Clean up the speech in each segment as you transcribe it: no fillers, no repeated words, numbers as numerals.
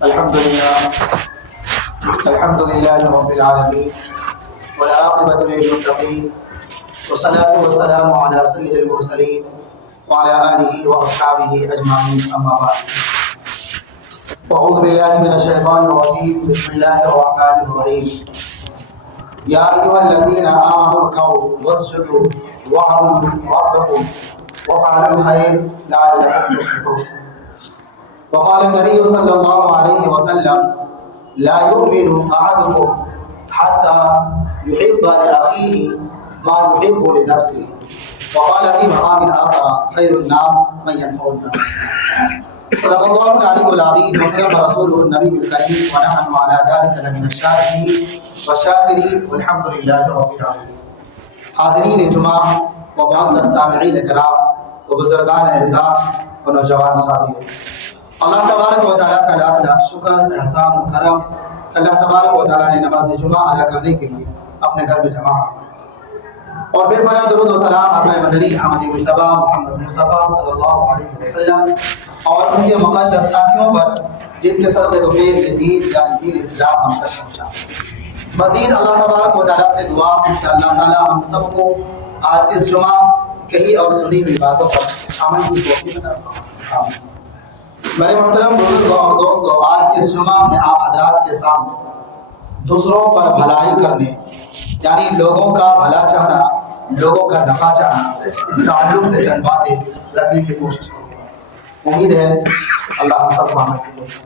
الحمد لله رب العالمين والعاقبة للمتقين والصلاة والسلام على سيد المرسلين وعلى آله وأصحابه أجمعين أما بعد أعوذ بالله من الشيطان الرجيم بسم الله الرحمن الرحيم يا أيها الذين آمنوا اركعوا واسجدوا واعبدوا ربكم وافعلوا الخير لعلكم تفلحون. وقال النبي صلى الله عليه وسلم لا يؤمن أحدكم حتى يحب لأخيه ما يحب لنفسه. وقال في مقام آخر خير الناس من ينفع الناس. صدق الله العلي العظيم وصدق رسوله النبي الكريم ونحن على ذلك لمن الشاهدين والشاكرين والحمد لله رب العالمين. حاضرین جمعہ و معزز سامعین کرام و بزرگان اعزاز و نوجوان ساتھیوں، اللہ تبارک و تعالیٰ کا لاکھ لاکھ شکر احسان و کرم کہ اللہ تبارک و تعالیٰ نے نماز جمعہ ادا کرنے کے لیے اپنے گھر میں جمع فرمایا، اور بے پناہ درود و سلام آقا مدنی احمدی مجتبیٰ محمد مصطفیٰ صلی اللہ علیہ وسلم اور ان کے مقدس ساتھیوں پر جن کے صدقے توفیق یہ دین یعنی دین اسلام ہم تک پہنچا۔ مزید اللہ تبارک و تعالیٰ سے دعا کہ اللہ تعالیٰ ہم سب کو آج کے اس جمعہ کہی اور سنی ہوئی باتوں پر عمل کی توفیق عطا فرمائے، آمین۔ میرے محترم بزرگوں اور دوستوں، آج کے اس جمعہ میں آپ حضرات کے سامنے دوسروں پر بھلائی کرنے یعنی لوگوں کا بھلا چاہنا، لوگوں کا نفع چاہنا، اس تعلق سے چند باتیں رکھنے کی کوشش کروں گا۔ امید ہے اللہ ہم سب کو عمل کی توفیق۔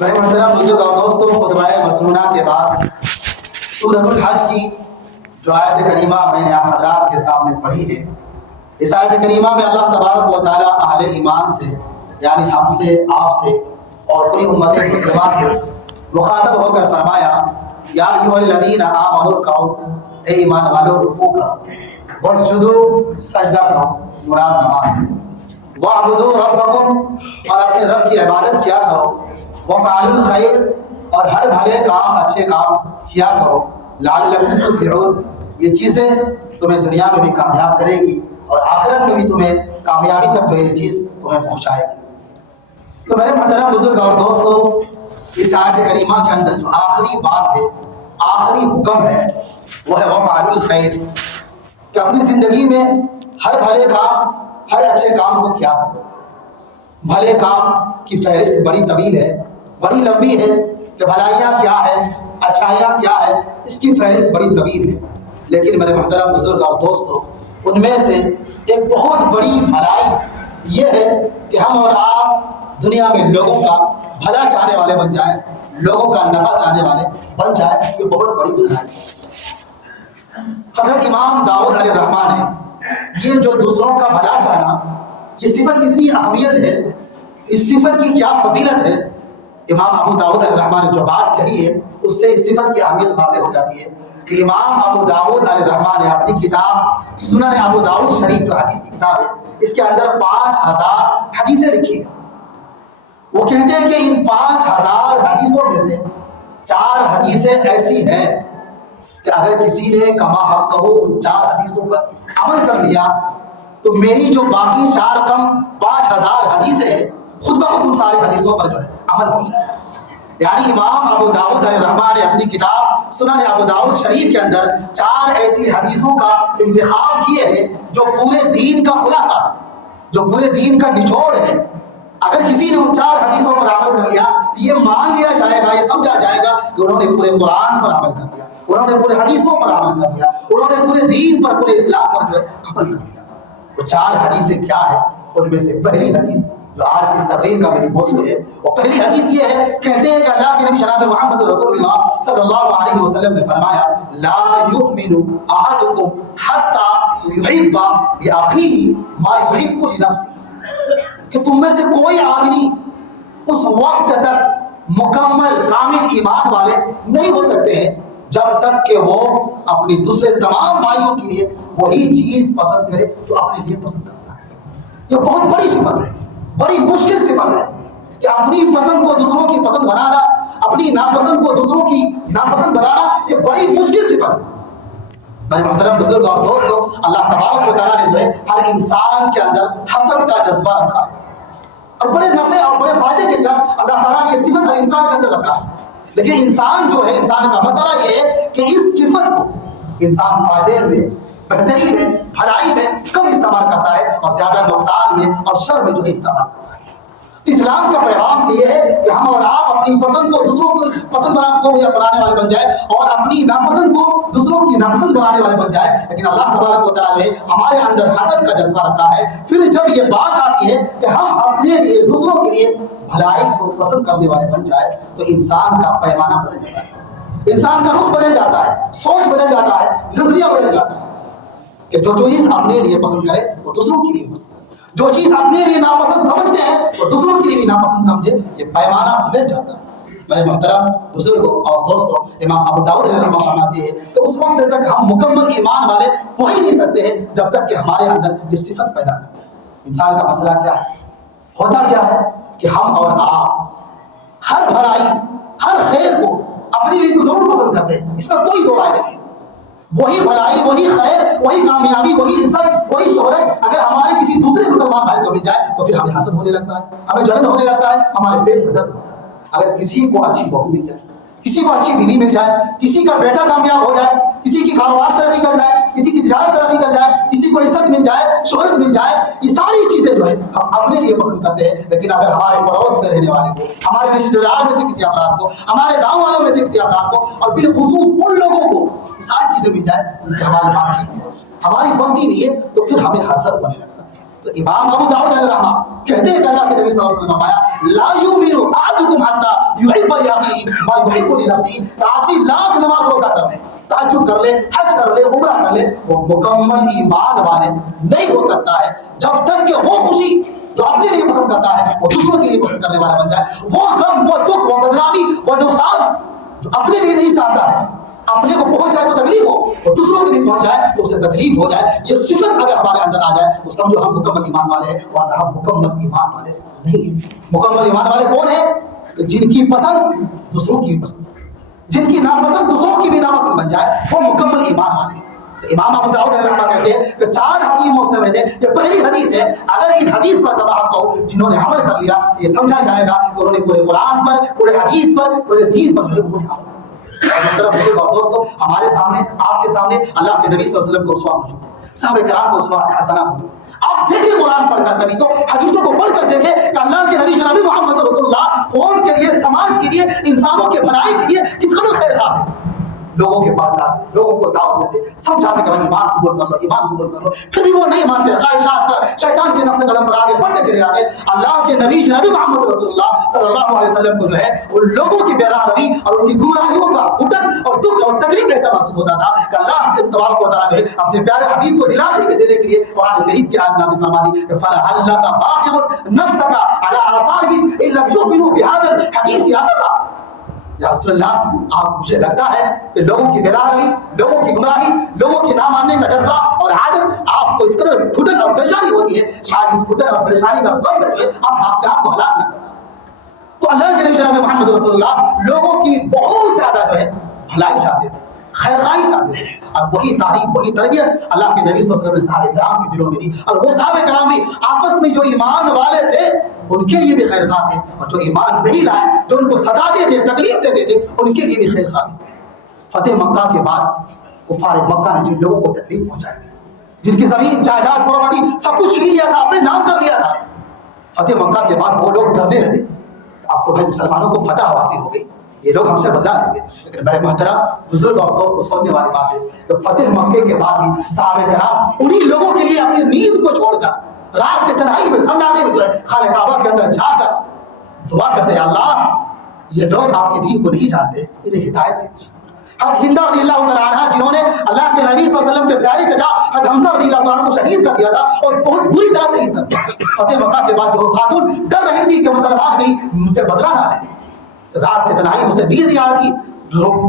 میرے محترم بزرگ اور دوستوں، خطبہ مسنونہ کے بعد سورۃ الحج کی جو آیت کریمہ میں نے آپ حضرات کے سامنے پڑھی ہے، اس آیت کریمہ میں اللہ تبارک و تعالیٰ اہل ایمان سے یعنی ہم سے، آپ سے اور پوری امت مسلمہ سے مخاطب ہو کر فرمایا یا ایھا الذین آمنوا ارکعوا، اے ایمان والو رکوع کرو، واسجدوا سجدہ کرو، مراد نماز ہے، واعبدوا ربکم اور اپنے رب کی عبادت کیا کرو، وفعلوا الخیر اور ہر بھلے کام اچھے کام کیا کرو، لعلکم تفلحون، یہ چیزیں تمہیں دنیا میں بھی کامیاب کرے گی اور آخرت میں بھی تمہیں کامیابی تک جو یہ چیز تمہیں پہنچائے گی۔ تو میرے محترم بزرگ اور دوستو، اس آیت کریمہ کے اندر جو آخری بات ہے، آخری حکم ہے، وہ ہے وفعلوا الخیر، کہ اپنی زندگی میں ہر بھلے کام، ہر اچھے کام کو کیا کرو۔ بھلے کام کی فہرست بڑی طویل ہے، بڑی لمبی ہے کہ بھلائیاں کیا ہے، اچھائیاں کیا ہے، اس کی فہرست بڑی طویل ہے، لیکن میرے محترم بزرگ اور دوستو، ان میں سے ایک بہت بڑی بھلائی یہ ہے کہ ہم اور آپ دنیا میں لوگوں کا بھلا چاہنے والے بن جائیں، لوگوں کا نفع چاہنے والے بن جائیں، یہ بہت بڑی بھلائی ہے۔ حضرت امام داؤد علیہ الرحمٰن نے یہ جو دوسروں کا بھلا چاہنا، یہ صفت کتنی اہمیت ہے، اس صفت کی کیا فضیلت ہے، امام ابو داؤد علیہ الرحمٰن نے جو بات کہی ہے اس سے اس صفت کی اہمیت واضح ہو جاتی ہے کہ امام ابو داؤد علیہ الرحمٰن نے اپنی کتاب سنن ابو داؤد شریف جو حدیث کی کتاب ہے، اس کے اندر 5000 حدیثیں لکھی ہیں۔ وہ کہتے ہیں کہ ان 5000 حدیثوں میں سے 4 حدیثیں ایسی ہیں کہ اگر کسی نے کما حق کہو ان 4 حدیثوں پر عمل کر لیا تو میری جو باقی 4 کم 5000 حدیثیں ہیں خود بخود ان ساری حدیثوں پر جو ہے عمل ہو جائے۔ یعنی امام ابو داؤد علیہ الرحمٰن نے اپنی کتاب سنن ابو داؤد شریف کے اندر 4 ایسی حدیثوں کا انتخاب کیے ہیں جو پورے دین کا خلاصہ ہے، جو پورے دین کا نچوڑ ہے۔ اگر کسی نے ان 4 حدیثوں پر عمل کر لیا تو یہ مان لیا جائے گا، یہ سمجھا جائے گا کہ انہوں نے پورے قرآن پر عمل کر لیا، انہوں نے پورے حدیثوں پر عمل کر لیا، انہوں نے پورے دین پر، پورے اسلام پر جو ہے عمل کر لیا۔ وہ 4 حدیثیں کیا ہے؟ ان میں سے پہلی حدیث جو آج کی اس تقریر کا میری موضوع ہے، وہ پہلی حدیث یہ ہے، کہتے ہیں کہ اللہ کے نبی جناب محمد رسول اللہ صلی اللہ علیہ وسلم نے فرمایا لا یؤمن احدکم حتی یحب لاخیہ ما یحب لنفسہ، کہ تم میں سے کوئی آدمی اس وقت تک مکمل کامل ایمان والے نہیں ہو سکتے ہیں جب تک کہ وہ اپنی دوسرے تمام بھائیوں کے لیے وہی چیز پسند کرے جو اپنے لیے پسند کرتا ہے۔ یہ بہت بڑی صفت ہے، بڑی مشکل صفت ہے کہ اپنی پسند کو دوسروں کی پسند بنانا، اپنی ناپسند کو دوسروں کی ناپسند بنانا، یہ بڑی مشکل صفت ہے۔ میرے محترم بزرگ اور دوستو، اللہ تبارک و تعالیٰ نے جو ہے ہر انسان کے اندر حسد کا جذبہ رکھا ہے، اور بڑے نفع اور بڑے فائدے کے ساتھ اللہ تعالیٰ نے یہ صفت ہر انسان کے اندر رکھا ہے. لیکن انسان جو ہے، انسان کا مسئلہ یہ ہے کہ اس صفت کو انسان فائدے میں، بہتری میں، بھلائی میں کم استعمال کرتا ہے اور زیادہ نقصان میں اور شر میں جو ہے استعمال کرتا ہے. اسلام کا پیغام یہ ہے کہ ہم اور آپ اپنی پسند کو دوسروں کو پسند بنانے والے بن جائے اور اپنی ناپسند کو دوسروں کی ناپسند بنانے والے بن جائے. لیکن اللہ تبارک و تعالیٰ نے ہمارے اندر حسد کا جذبہ رکھا ہے. پھر جب یہ بات آتی ہے کہ ہم اپنے لیے دوسروں کے لیے بھلائی کو پسند کرنے والے بن جائے تو انسان کا پیمانہ بدل جاتا ہے، انسان کا رخ بدل جاتا ہے، سوچ بدل جاتا ہے، نظریہ بدل جاتا ہے کہ جو چیز اپنے لیے پسند کرے وہ دوسروں کے لیے پسند کرے، جو چیز اپنے لیے ناپسند سمجھتے ہیں وہ دوسروں کے لیے بھی ناپسند سمجھے. یہ پیمانہ بدل جاتا ہے. میرے محترم بزرگوں اور دوستوں، امام ابو داؤد رحمہ اللہ فرماتے ہیں کہ اس وقت تک ہم مکمل ایمان والے ہو ہی نہیں سکتے ہیں جب تک کہ ہمارے اندر یہ صفت پیدا نہ ہو. انسان کا مسئلہ کیا ہے؟ ہوتا کیا ہے کہ ہم اور آپ ہر بھلائی، ہر خیر کو اپنے لیے تو ضرور پسند کرتے ہیں، اس میں کوئی دو رائے نہیں. وہی بھلائی، وہی خیر، وہی کامیابی، وہی عزت، وہی شہرت اگر ہمارے کسی دوسرے مسلمان بھائی کو مل جائے تو پھر ہمیں حسد ہونے لگتا ہے، ہمیں جلن ہونے لگتا ہے، ہمارے پیٹ میں درد ہوتا ہے. اگر کسی کو اچھی بہو مل جائے، کسی کو اچھی بیوی مل جائے، کسی کا بیٹا کامیاب ہو جائے، کسی کی کاروبار ترقی کر جائے، کسی کی تجارت ترقی کر جائے، کسی کو عزت مل جائے، شہرت مل جائے، یہ ساری چیزیں جو ہے ہم اپنے لیے پسند کرتے ہیں. لیکن اگر ہمارے پڑوس میں رہنے والے کو، ہمارے رشتے دار میں سے کسی افراد کو، ہمارے گاؤں والوں میں سے کسی افراد کو اور بالخصوص ان لوگوں کو یہ ساری چیزیں مل جائے جن سے ہماری بات ٹھیک نہیں، ہماری بنتی نہیں ہے، تو پھر ہمیں حسد ہونے لگتا ہے. تو امام ابو داؤد علیہ الرحمہ کہتے ہیں کہ اللہ کے نبی صلی اللہ علیہ وسلم نے فرمایا لا یؤمن احدکم حتی یحب لاخیہ ما یحب لنفسہ. آدمی لاکھ نماز روزہ کر لے، تہجد کر لے، حج کر لے، عمرہ کر لے، وہ مکمل ایمان والے نہیں ہو سکتا ہے جب تک کہ وہ خوشی جو اپنے لیے پسند کرتا ہے وہ دوسروں کے لیے پسند کرنے والا بن جائے. وہ غم، وہ دکھ، وہ بدنامی، وہ نقصان جو اپنے لیے نہیں چاہتا ہے، اپنے کو پہنچ جائے تو تکلیف ہو اور دوسروں کو بھی پہنچ جائے تو اسے تکلیف ہو جائے. یہ صفت اگر ہمارے اندر آ جائے تو سمجھو ہم مکمل ایمان والے ہیں، ورنہ ہم مکمل ایمان والے نہیں ہیں. مکمل ایمان والے کون ہیں؟ کہ جن کی پسند دوسروں کی بھی پسند، جن کی ناپسند دوسروں کی بھی ناپسند بن جائے، وہ مکمل ایمان والے ہیں. تو امام ابو داؤد علیہ الرحمہ کہتے ہیں کہ 4 حدیثوں سے میں نے یہ پہلی حدیث ہے، اگر ان حدیث پر تباہ کو جنہوں نے عمل کر لیا یہ سمجھا جائے گا کہ انہوں نے پورے قرآن پر، پورے حدیث پر، پورے دین پر جو انہوں نے عمل. محترم بزرگ اور دوستو، ہمارے سامنے، آپ کے سامنے اللہ کے نبی صلی اللہ علیہ وسلم کو اسوہ موجود ہے، صحابہ کرام کو اسوہ حسنہ موجود ہے. آپ دیکھیں قرآن پڑھ کر، کبھی تو حدیثوں کو پڑھ کر دیکھیں کہ اللہ کے نبی جناب محمد رسول اللہ قوم کے لیے، سماج کے لیے، انسانوں کے بھلائی کے لیے کس قدر خیر خواہ تھے. لوگوں کے پاس جاتے، لوگوں کو دعوت دیتے، سمجھاتے کہ ایمان قبول کر لو، ایمان قبول کر لو. پھر بھی وہ نہیں مانتے، خواہشات پر، شیطان کے نقش قدم پر آگے بڑھتے چلے جاتے. اللہ کے نبی جناب محمد رسول اللہ صلی اللہ علیہ وسلم کو جو ہے ان لوگوں کی بے راہ روی اور ان کی گمراہیوں کا گھٹن اور دکھ اور تکلیف ایسا محسوس ہوتا تھا کہ اللہ کے تبارک و تعالیٰ نے اپنے پیارے حبیب کو دلاسے کے دینے کے لیے قرآن کریم کی آیت نازل فرما دی کہ فَلَعَلَّكَ بَاخِعٌ نَفْسَكَ عَلَىٰ آثَارِهِمْ إِن لَّمْ يُؤْمِنُوا بِهَٰذَا الْحَدِيثِ أَسَفًا. یا رسول اللہ، آپ مجھے لگتا ہے کہ لوگوں کی بے راہ روی، لوگوں کی گمراہی، لوگوں کی نہ ماننے کا جذبہ اور عادت آپ کو اس قدر گھٹن اور پریشانی ہوتی ہے، شاید اس گھٹن اور پریشانی کا غم ہے جو ہے آپ اپنے آپ کو ہلاک نہ کریں. تو اللہ کے نبی جناب محمد رسول اللہ لوگوں کی بہت زیادہ جو ہے بھلائی چاہتے تھے، خیرخواہی چاہتے تھے، اور وہی تعریف، وہی تربیت اللہ کے نبی صلی اللہ علیہ وسلم نے صحابہ کرام کے دلوں میں دی. اور وہ صحابہ کرام بھی آپس میں جو ایمان والے تھے ان کے لیے بھی خیر خواہ تھے، اور جو ایمان نہیں لائے، جو ان کو ستاتے تھے، تکلیف دیتے تھے، ان کے لیے بھی خیر خواہ تھے. فتح مکہ کے بعد کفار مکہ نے جن لوگوں کو تکلیف پہنچائی تھی، جن کی زمین، جائیداد، پراپرٹی سب کچھ چھین لیا تھا، اپنے نام کر لیا تھا، فتح مکہ کے بعد وہ لوگ ڈرنے لگے. اب تو بھائی مسلمانوں کو فتح حاصل ہو گئی، یہ لوگ ہم سے بدلا لیں گے. لیکن میرے محترم بزرگ اور دوستوں، سمجھنے والی بات ہے کہ فتح مکے کے بعد بھی صحابہ کرام انہی لوگوں کے لیے اپنی نیند کو چھوڑ کر رات کے تنہائی میں سناٹے ہوئے خانہ کعبہ کے اندر جا کر دعا کرتے ہیں، اللہ یہ لوگ آپ کے دین کو نہیں جانتے، انہیں ہدایت دے دیجیے. حضرت ہند رضی اللہ تعالیٰ عنہ جنہوں نے اللہ کے نبی صلی اللہ علیہ وسلم کے پیارے چچا حضرت حمزہ رضی اللہ تعالیٰ عنہ کو شہید کر دیا تھا اور بہت بری طرح شہید کر دیا. فتح مکہ کے بعد جو خاتون ڈر رہی تھی کہ مسلمان کہیں مجھ سے بدلہ نہ لیں، رات کے تنہائی مجھ سے نیند نہیں آتی،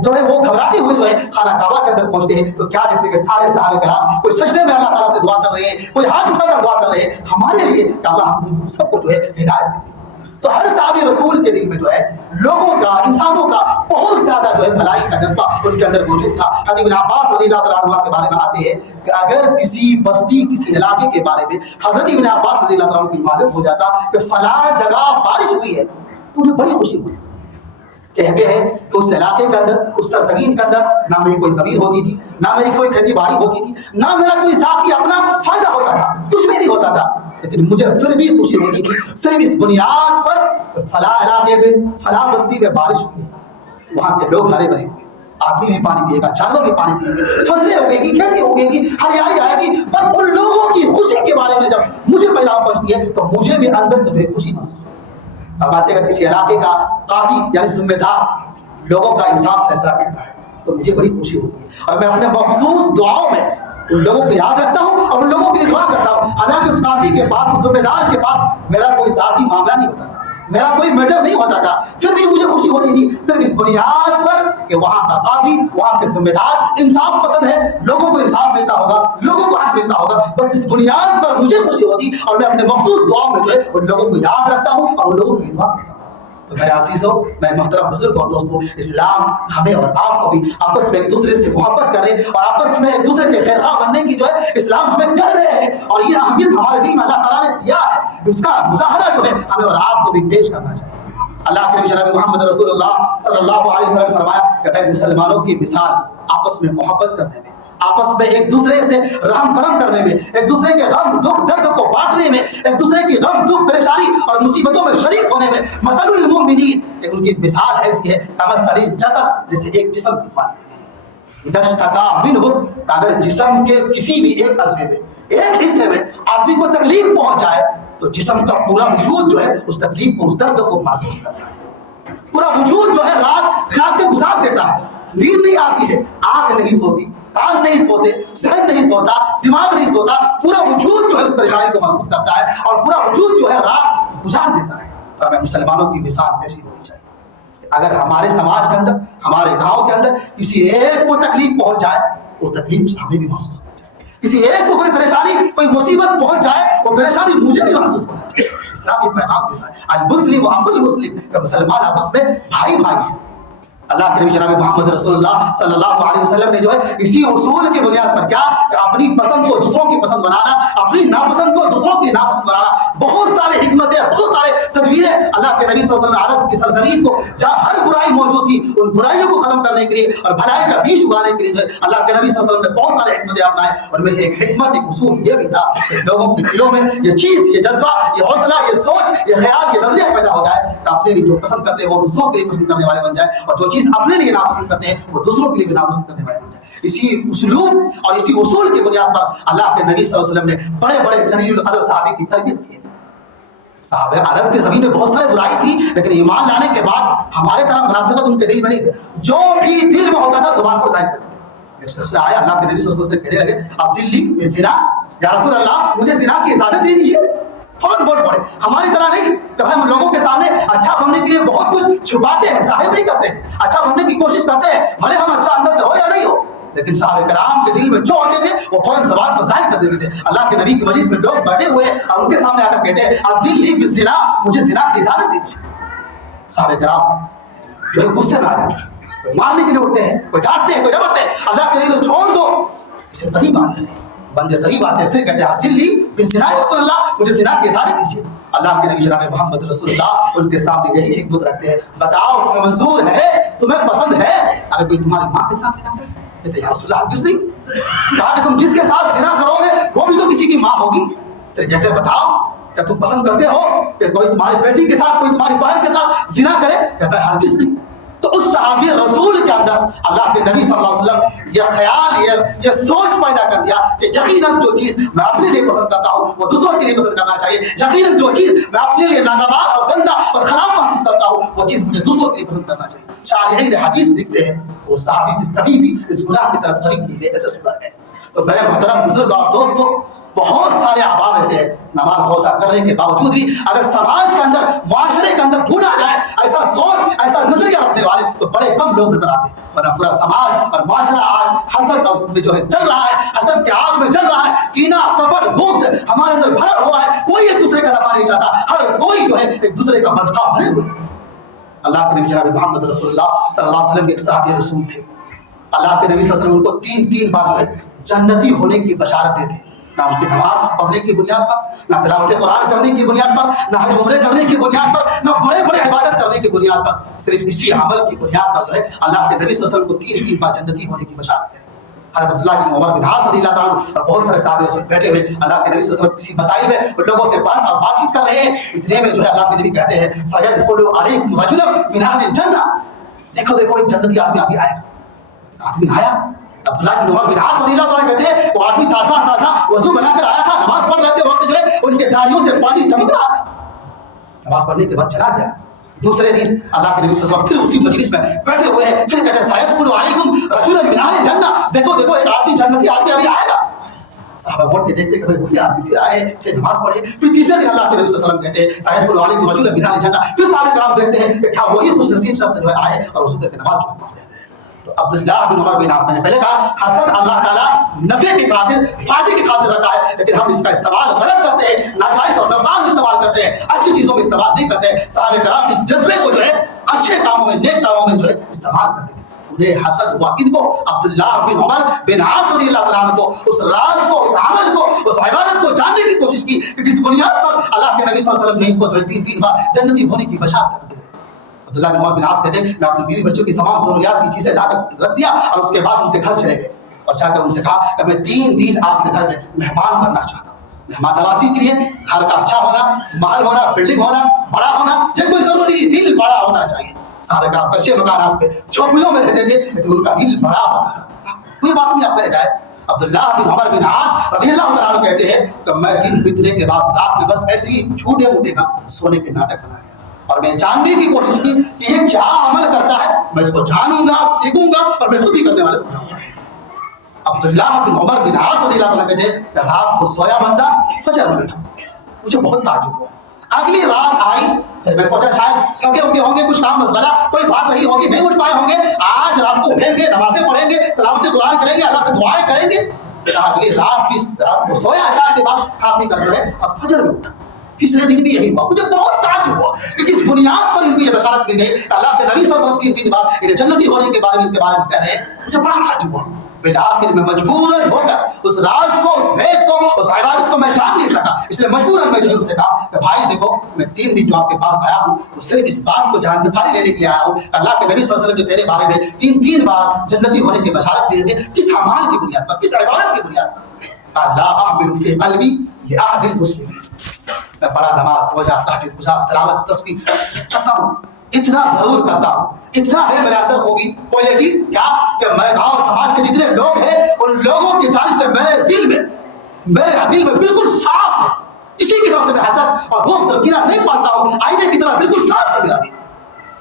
جو ہے وہ گھبراتے ہوئے جو ہے خانہ کعبہ کے اندر پہنچتے ہیں تو کیا دیکھتے ہیں کہ سارے صحابہ کرام کوئی سجدے میں اللہ تعالیٰ سے دعا کر رہے ہیں، کوئی ہاتھ اٹھا کر دعا کر رہے ہیں ہمارے لیے کہ اللہ ہم سب کو جو ہے ہدایت دے. تو ہر صحابی رسول کے دل میں جو ہے لوگوں کا، انسانوں کا بہت زیادہ جو ہے بھلائی کا جذبہ ان کے اندر موجود تھا. حضرت ابن عباس رضی اللہ تعالیٰ عنہ کے بارے میں آتے ہیں کہ اگر کسی بستی کسی علاقے کے بارے میں حضرت ابن عباس رضی اللہ تعالیٰ عنہ کی معلوم ہو جاتا کہ فلاں جگہ بارش ہوئی ہے تو انہیں بڑی خوشی ہوتی. کہتے ہیں کہ اس علاقے کے اندر اس سرزمین کے اندر نہ میری کوئی زمین ہوتی تھی, نہ میری کوئی کھیتی باڑی ہوتی تھی, نہ میرا کوئی ذاتی اپنا فائدہ ہوتا تھا, کچھ بھی نہیں ہوتا تھا, لیکن مجھے پھر بھی خوشی ہوتی تھی صرف اس بنیاد پر فلاں علاقے میں فلاں بستی میں بارش ہوئی ہے, وہاں کے لوگ ہرے بھرے ہوں گے, آدمی بھی پانی پیے گا, جانور بھی پانی پیے گے, فصلیں اگے گی, کھیتی ہوگے گی, ہریالی آئے گی. بس ان لوگوں کی خوشی کے بارے میں جب مجھے پیغام پہنچتی ہے تو مجھے بھی اندر سے بے خوشی محسوس ہوتی ہے. اب بات ہے اگر کسی علاقے کا قاضی یعنی ذمہ دار لوگوں کا انصاف فیصلہ کرتا ہے تو مجھے بڑی خوشی ہوتی ہے, اور میں اپنے مخصوص دعاؤں میں ان لوگوں کو یاد رکھتا ہوں اور ان لوگوں کی دعا کرتا ہوں. حالانکہ اس قاضی کے پاس, اس ذمہ دار کے پاس میرا کوئی ذاتی معاملہ نہیں ہوتا تھا, میرا کوئی میٹر نہیں ہوتا تھا, پھر بھی مجھے خوشی ہوتی تھی صرف اس بنیاد پر کہ وہاں کا قاضی, وہاں کے ذمہ دار انصاف پسند ہے, لوگوں کو انصاف ملتا ہوگا, لوگوں کو حق ملتا ہوگا. بس اس بنیاد پر مجھے خوشی ہوتی اور میں اپنے مخصوص دعاؤں میں جو ہے ان لوگوں کو یاد رکھتا ہوں اور ان لوگوں کی دعا کرتا ہوں. تو میرے عزیزوں, میرے محترم بزرگ اور دوستوں, اسلام ہمیں اور آپ کو بھی آپس میں ایک دوسرے سے محبت کرے اور آپس میں ایک دوسرے کے خیر خواہ بننے کی جو ہے اسلام ہمیں کر رہے ہیں, اور یہ اہمیت ہمارے دل میں اللہ تعالیٰ نے دیا ہے, اس کا مظاہرہ جو ہے ہمیں اور آپ کو بھی پیش کرنا چاہیے. اللہ کے نبی جناب محمد رسول اللہ صلی اللہ علیہ وسلم نے فرمایا کہ اے مسلمانوں کی مثال آپس میں محبت کرنے میں, آپس میں ایک دوسرے سے رحم کرم کرنے میں, ایک دوسرے کے غم دکھ درد کو بانٹنے میں, ایک دوسرے کی غم دکھ پریشانی اور مصیبتوں میں شریک ہونے میں, مثل المؤمنین, کہ ان کی مثال ایسی ہے کمثل الجسد, جیسے ایک جسم کی مانند. اذا اشتکا منہ, اگر جسم کے کسی بھی ایک عضو میں, ایک حصے میں آدمی کو تکلیف پہنچ جائے تو جسم کا پورا وجود جو ہے اس تکلیف کو, اس درد کو محسوس کرتا ہے. پورا وجود جو ہے رات جاگ کے گزار دیتا ہے, نیند نہیں آتی ہے, آنکھ نہیں سوتی, کان نہیں سوتے, ذہن نہیں سوتا, دماغ نہیں سوتا, پورا وجود جو ہے اس پریشانی کو محسوس کرتا ہے اور پورا وجود جو ہے رات گزار دیتا ہے. اور میں مسلمانوں کی مثال ایسی ہونی چاہیے. اگر ہمارے سماج کے اندر, ہمارے گاؤں کے اندر کسی ایک کو تکلیف پہنچ جائے, وہ تکلیف ہمیں بھی محسوس ہونی چاہیے. کسی ایک کو کوئی پریشانی, کوئی مصیبت پہنچ جائے, وہ پریشانی مجھے بھی محسوس ہونا چاہیے. اسلام یہ پیغام دیتا ہے المسلم وعبد المسلم, کہ مسلمان آپس میں بھائی بھائی ہیں. اللہ کے نبی جناب محمد رسول اللہ صلی اللہ علیہ وسلم نے جو ہے اسی اصول کی بنیاد پر کیا کہ اپنی پسند کو دوسروں کی پسند بنانا, اپنی ناپسند کو دوسروں کی ناپسند بنانا, بہت سارے حکمتیں, بہت سارے تدبیریں اللہ کے نبی صلی اللہ علیہ وسلم عرب کی سرزمین کو جہاں ہر برائی موجود تھی ان برائیوں کو ختم کرنے کے لیے اور بھلائی کا بیج اگانے کے لیے جو ہے اللہ کے نبی صلی اللہ علیہ وسلم نے بہت سارے حکمتیں اپنائے. اور میں سے ایک حکمت, ایک اصول یہ بھی تھا کہ لوگوں کے دلوں میں یہ چیز, یہ جذبہ, یہ حوصلہ, یہ سوچ, یہ خیال, یہ نظریہ پیدا ہو جائے کہ اپنے لیے جو پسند کرتے ہیں وہ دوسروں کے لیے پسند کرنے والے بن جائے, اور جو چیز اپنے لیے ناپسند کرتے ہیں وہ دوسروں کے لیے بھی ناپسند کرنے والے بن جائے. اسی اسلوب اور اسی اصول کی بنیاد پر اللہ کے نبی صلی اللہ علیہ وسلم نے بڑے بڑے جلیل القدر صحابہ کی تربیت کی ہے. صحابہ عرب کی زمین میں بہت سارے برائی تھی, لیکن ایمان لانے کے بعد ہمارے طرح منافقت ان کے دل میں نہیں تھے. جو بھی دل میں ہوتا تھا زبان پر ظاہر کرتے تھے. ایک شخص آیا اللہ کے نبی صلی اللہ علیہ وسلم سے کہنے لگے اصلی بالزنا, یا رسول اللہ مجھے زنا کی اجازت دے دیجیے. فوراً بول پڑے, ہماری طرح نہیں کہ ہم لوگوں کے سامنے اچھا بننے کے لیے بہت کچھ چھپاتے ہیں, ظاہر نہیں کرتے ہیں, اچھا بننے کی کوشش کرتے ہیں بھلے ہم اچھا اندر سے ہو یا نہیں ہو. لیکن صحابہ کرام کے دل میں جو ہوتے تھے وہ فوراً زبان پر ظاہر کر دیتے تھے. اللہ کے نبی کی مجلس میں لوگ بیٹھے ہوئے اور ان کے سامنے آ کر کہتے ہیں اصلی بالزنا, مجھے زنا کی اجازت دیجیے. صحابہ کرام جو ہے غصے میں آ جاتے ہیں, کوئی مارنے کے لیے اٹھتے ہیں, کوئی ڈانٹتے ہیں, کوئی ڈپٹتے ہیں. اللہ کے نبی چھوڑ دو, اسے قریب آنے لگے. بندے قریب آتے ہیں, پھر کہتے ہیں اصلی بالزنا یا رسول اللہ, مجھے زنا کی اجازت دیجیے. اللہ کے نبی جناب محمد رسول اللہ ان کے سامنے یہی حکمت رکھتے ہیں, بتاؤ تمہیں منظور ہے, تمہیں پسند ہے اگر کوئی تمہاری ماں کے ساتھ زنا کرے؟ کہتے ہیں یا رسول اللہ ہرگز نہیں. کہا کہ تم جس کے ساتھ زنا کرو گے وہ بھی تو کسی کی ماں ہوگی. پھر کہتے ہیں بتاؤ کیا تم پسند کرتے ہو کہ کوئی تمہاری بیٹی کے ساتھ, کوئی تمہاری بہن کے ساتھ زنا کرے؟ کہتا ہے ہرگز نہیں. تو اس صحابی رسول کے اندر اللہ کے نبی صلی اللہ علیہ وسلم یہ خیال, یہ سوچ پیدا کر دیا کہ یقیناً جو چیز میں اپنے لیے پسند کرتا ہوں وہ دوسروں کے لیے پسند کرنا چاہیے. یقیناً جو چیز میں اپنے لیے ناگوار اور گندا اور خراب محسوس کرتا ہوں وہ چیز مجھے دوسروں کے لیے پسند کرنا چاہیے. شارحین حدیث لکھتے ہیں وہ صحابی کبھی بھی اس گناہ کی طرف قریب نہیں گئے, ایسے سدھر گئے. تو میرے محترم بزرگ اور دوستوں, بہت سارے احباب ایسے ہیں نماز روزہ کرنے کے باوجود بھی اگر سماج کے اندر, معاشرے کے اندر ڈھونڈا جائے ایسا سوچ, ایسا نظریہ رکھنے والے تو بڑے کم لوگ نظر آتے ہیں. ورنہ پورا سماج اور معاشرہ آج حسد میں جو ہے جل رہا ہے, حسد کے آگ میں جل رہا ہے, کینہ کپٹ بغض ہمارے اندر بھرا ہوا ہے. کوئی ایک دوسرے کا نفع نہیں چاہتا, ہر کوئی جو ہے ایک دوسرے کا بدخواہ بنے ہوئے. اللہ کے نبی جناب محمد رسول اللہ صلی اللہ علیہ وسلم کے ایک صحابی رسول تھے. اللہ کے نبی صلی اللہ علیہ وسلم ان کو تین بار جو ہے جنتی ہونے کی بشارت دیتے. نہ ان کی نماز پڑھنے کی بنیاد پر، نہ تلاوت قرآن کرنے کی بنیاد پر، نہ حج عمرے کرنے کی بنیاد پر، نہ بڑے بڑے عبادت کرنے کی بنیاد پر، صرف اسی عمل کی بنیاد پر جو ہے اللہ کے نبی صلی اللہ علیہ وسلم کو تین بار جنتی ہونے کی بشارت دیتے. حضرت عبداللہ بن عمر بن عاص رضی اللہ تعالیٰ اور بہت سارے صحابہ رسول بیٹھے ہوئے اللہ کے نبی صلی اللہ علیہ وسلم کسی مسائل میں ان لوگوں سے بحث اور بات چیت کر رہے ہیں. اتنے میں جو ہے اللہ کے نبی کہتے ہیں سیدخل علیکم رجل من اہل الجنہ. دیکھو ایک جنتی آدمی ابھی آیا. عبداللہ بن عمر بن عاص رضی اللہ تعالیٰ کہتے ہیں وہ آدمی تازہ وضو بنا کر آیا تھا. نماز پڑھ رہتے وقت جو ہے ان کے داڑھیوں سے پانی ٹپک رہا تھا. نماز پڑھنے کے بعد چلا گیا. دوسرے دن اللہ کے نبی صلی اللہ علیہ وسلم پھر اسی مجلس میں بیٹھے ہوئے ہیں. پھر کہتے ہیں سیدخل علیکم رجل من اہل الجنہ. دیکھو ایک آدمی جنتی آدمی ابھی آئے گا. صحابہ بول کے دیکھتے کہ وہی آدمی پھر آئے، پھر نماز پڑھے. پھر تیسرے دن اللہ کے نبی صلی اللہ علیہ وسلم کہتے ہیں سیدخل علیکم رجل من اہل الجنہ. پھر صحابہ کرام دیکھتے ہیں کہ کیا وہی خوش نصیب شخص جو آئے اور وضو کر کے نماز پڑھ رہے ہیں. تو عبداللہ بن عمر بن عاص نے پہلے کہا حسد اللہ تعالیٰ نفع کی خاطر، فائدے کی خاطر رکھا ہے، لیکن ہم اس کا استعمال غلط کرتے ہیں، ناجائز اور نقصان میں استعمال کرتے ہیں، اچھی چیزوں میں استعمال نہیں کرتے. صحابہ کرام اس جذبے کو جو ہے اچھے کاموں میں، نیک کاموں میں جو ہے استعمال کرتے تھے. انہیں حسد ہوا. ان کو عبداللہ بن عمر بن عاص رضی اللہ تعالیٰ عنہ کو اس راز کو، اس عمل کو، اس عبادت کو جاننے کی کوشش کی کہ کس بنیاد پر اللہ کے نبی صلی اللہ علیہ وسلم نے ان کو تین بار جنتی ہونے کی بشارت کر دی. عبداللہ بن عمر بن عاص کہتے ہیں میں اپنی بیوی بچوں کی تمام ضروریات کی چیزیں لا کر رکھ دیا اور اس کے بعد ان کے گھر چلے گئے اور جا کر ان سے کہا کہ میں 3 دن آپ کے گھر میں مہمان بننا چاہتا ہوں. مہمان نوازی کے لیے گھر کا اچھا ہونا، محل ہونا، بلڈنگ ہونا، بڑا ہونا، یہ کوئی ضروری نہیں، دل بڑا ہونا چاہیے. صحابہ کرام کچے مکانات پہ جھوپڑیوں میں رہتے تھے لیکن ان کا دل بڑا ہوتا تھا. کوئی بات نہیں آپ رہ جائے. عبداللہ بن عمر بن عاص رضی اللہ تعالیٰ عنہ کہتے ہیں کہ میں دن بتنے کے بعد رات میں بس ایسے ہی چھوٹے موٹے کا سونے کے ناٹک بنا لیا اور میں جاننے کی کوشش کی کہ یہ کیا عمل کرتا ہے. میں اس کو جانوں گا، سیکھوں گا اور میں خود ہی کرنے والے کو جاؤں گا. عبداللہ بن عمر بن عاص رضی اللہ تعالیٰ کہتے ہیں کہ رات کو سویا بندہ فجر میں اٹھا. مجھے بہت تعجب ہوا. اگلی رات آئی، پھر میں سوچا شاید تھکے ہوئے ہوں گے، کچھ کام مشغلہ، کوئی بات رہی ہوگی، نہیں اٹھ پائے ہوں گے. آج رات کو اٹھیں گے، نمازیں پڑھیں گے، تلاوت قرآن کریں گے، اللہ سے دعائیں کریں گے. اگلی رات کو سویا عشاء کے بعد کھا پی کر جو ہے اب فجر میں اٹھا. تیسرے دن بھی یہی ہوا. مجھے بہت تعجب ہوا کہ کس بنیاد پر ان کو یہ بشارت مل گئی. اللہ کے نبی صلی اللہ علیہ وسلم 3 بار انہیں جنتی ہونے کے بارے میں کہہ رہے ہیں. مجھے بڑا تعجب ہوا. بالآخر میں مجبوراً ہو کر اس راز کو، اس بھید کو، اس عبادت کو میں جان نہیں سکا. اس لیے مجبوراً میں جو سے کہا کہ بھائی دیکھو میں 3 دن جو آپ کے پاس آیا ہوں وہ صرف اس بات کو جاننے پھالی لینے کے لیے آیا ہوں. اللہ کے نبی صلی اللہ علیہ وسلم جو تیرے بارے میں 3 بار جنتی ہونے کی بشارت دیے تھے، کس اعمال کی بنیاد پر، کس عبادت کی بنیاد پر؟ اللہ احمل فی قلبی لعہد المسلمین. میں بڑا نماز، روزہ، تہجد گزار، تلاوت، تسبیح کرتا ہوں، اتنا ضرور کرتا ہوں. اتنا ہے میرے اندر ہوگی کوالٹی کیا کہ میں گاؤں اور سماج کے جتنے لوگ ہیں ان لوگوں کی جانب سے میرے دل میں بالکل صاف ہے. اسی کی طرف سے میں حسد اور بغض اور گرہ نہیں پاتا ہوں. آئینے کی طرح بالکل صاف ہے میرا دل.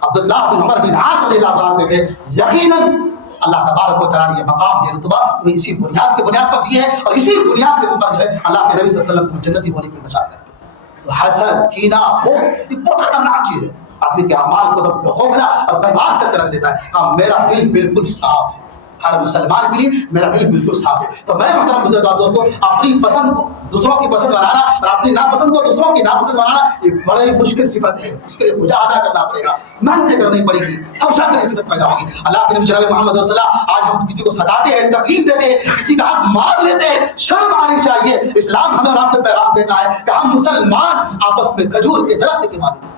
عبداللہ بن عمر بن عاص رضی اللہ تعالیٰ کہتے ہیں یقیناً اللہ تبارک و تعالیٰ نے یہ مقام، یہ رتبہ تمہیں اسی بنیاد کے بنیاد پر دی ہے اور اسی بنیاد کے اوپر جو ہے اللہ کے نبی صلی اللہ علیہ وسلم تمہیں جنتی ہونے کی بشارت کرتے ہیں. تو حسد، کینہ، بغض یہ بہت خطرناک چیز ہے. آدمی کے اعمال کو تو کھوکھلا اور برباد کر کے رکھ دیتا ہے. ہاں میرا دل بالکل صاف ہے. ہر مسلمان کے لیے میرا دل بالکل صاف ہے. تو میرے محترم بزرگ اور دوستوں، اپنی پسند کو دوسروں کی پسند بنانا اور اپنی ناپسند کو دوسروں کی ناپسند بنانا یہ بڑی مشکل صفت ہے. اس کے لیے مجاہدہ کرنا پڑے گا، محنتیں کرنی پڑے گی، تب جا کر یہ صفت پیدا ہوگی. اللہ کے نبی جناب محمد رسول اللہ، آج ہم کسی کو ستاتے ہیں، تکلیف دیتے ہیں، کسی کا حق مار لیتے ہیں، شرم آنی چاہیے. اسلام ہمیں اور آپ کو پیغام دیتا ہے کہ ہم مسلمان آپس میں کھجور کے درخت کے مانند ہیں.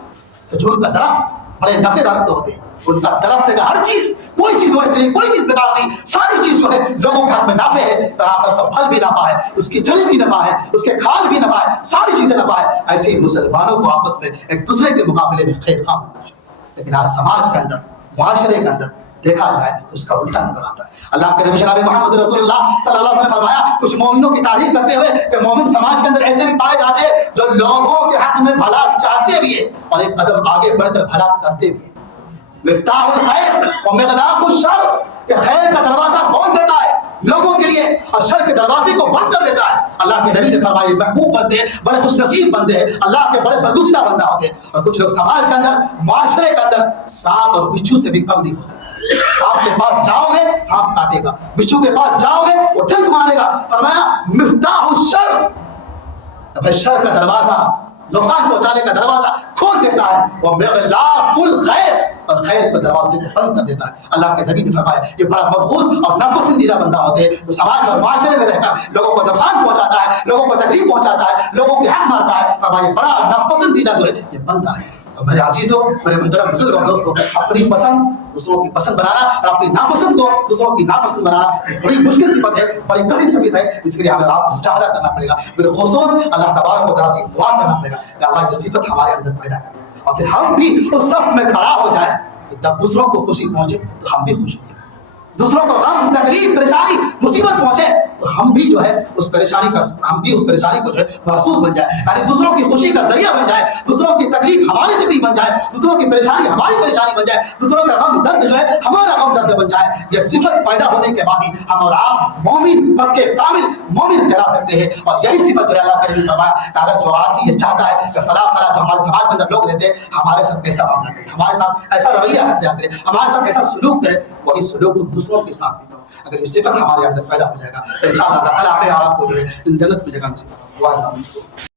کھجور کا درخت بڑے نفع دار ہوتے ہیں. ان کا درخت کا ہر چیز، کوئی چیز ویسٹ نہیں، کوئی چیز بیکار نہیں، ساری چیز جو ہے لوگوں کے حق میں نافع ہے. تو آپ کا اس کا پھل بھی نفع ہے، اس کی جڑیں بھی نفع ہے، اس کے کھال بھی نفع ہے، ساری چیزیں نفع ہے. ایسے ہی مسلمانوں کو آپس میں ایک دوسرے کے مقابلے میں خیر خواہ ہونا چاہیے. لیکن آج سماج کے اندر، معاشرے کے اندر دیکھا جائے تو اس کا الٹا نظر آتا ہے. اللہ کے نبی جناب محمد رسول اللہ صلی اللہ علیہ وسلم فرمایا کچھ مومنوں کی تعریف کرتے ہوئے کہ مومن سماج کے اندر ایسے بھی پائے جاتے ہیں جو لوگوں کے حق میں بھلا چاہتے بھی ہیں اور ایک قدم آگے بڑھ کر بھلا کرتے بھی ہیں. مفتاح الخیر و مغلاق الشر، کہ خیر کا دروازہ کھول دیتا ہے لوگوں کے لیے اور شر کے دروازے کو بند کر دیتا ہے. اللہ کے نبی نے فرمایا محبوب بندے بڑے خوش نصیب بندے ہیں، اللہ کے بڑے برگزیدہ بندہ ہوتے ہیں. اور کچھ لوگ سماج کے اندر، معاشرے کے اندر سانپ اور بچھو سے بھی کم نہیں ہوتے. سانپ کے پاس جاؤ گے سانپ کاٹے گا، بچھو کے پاس جاؤ گے وہ ڈنک مارے گا. فرمایا مفتاح الشر، شر کا دروازہ، نقصان پہنچانے کا دروازہ کھول دیتا ہے. وہ مغلاق الخیر، خیر کے دروازے کو بند کر دیتا ہے۔ اللہ کے نبی نے فرمایا یہ بڑا مبغوض اور ناپسندیدہ بندہ ہوتے ہیں جو سماج اور معاشرے میں رہ کر لوگوں کو نقصان پہنچاتا ہے، لوگوں کو تکلیف پہنچاتا ہے، لوگوں کے حق مارتا ہے۔ فرمایا یہ بڑا ناپسندیدہ جو ہے یہ بندہ ہے۔ تو میرے عزیزوں، میرے محترم بزرگ اور دوستوں، اپنی پسند دوسروں کی پسند بنانا اور اپنی ناپسند کو دوسروں کی ناپسند بنانا بڑی مشکل صفت ہے، بڑی کٹھن صفت ہے۔ اس کے لیے ہمیں آپ کو مجاہدہ کرنا پڑے گا، بالخصوص اللہ تبارک و تعالیٰ سے دعا کرنا پڑے گا کہ اللہ کی صفت ہمارے اندر پیدا کر دے، اور پھر ہم بھی اس صف میں کھڑا ہو جائیں کہ جب دوسروں کو خوشی پہنچے تو ہم بھی خوش ہوں، دوسروں کو غم تکلیف پریشانی مصیبت پہنچے تو ہم بھی جو ہے اس پریشانی کو جو ہے محسوس بن جائے، یعنی دوسروں کی خوشی کا ذریعہ بن جائے، دوسروں کی تکلیف ہماری تکلیف بن جائے، دوسروں کی پریشانی ہماری پریشانی بن جائے، دوسروں کا غم درد جو ہے ہمارا غم درد بن جائے۔ یہ صفت پیدا ہونے کے بعد ہی ہم اور آپ مومن پکے کامل مومن کہلا سکتے ہیں۔ اور یہی صفت جو ہے اللہ کے نبی نے فرمایا کہ اگر جو آدمی یہ چاہتا ہے کہ فلاں جو ہمارے سماج کے اندر لوگ رہتے ہیں ہمارے ساتھ ایسا معاملہ کرے، ہمارے ساتھ ایسا رویہ اختیار کرے، ہمارے ساتھ ایسا سلوک کرے، وہی سلوک تم دوسروں کے ساتھ بھی کرو۔ اگر یہ صفت ہمارے اندر پیدا ہو جائے گا تو انشاءاللہ اللہ تعالیٰ ہمیں آپ کو جو ہے جنت میں جگہ نصیب فرمائے۔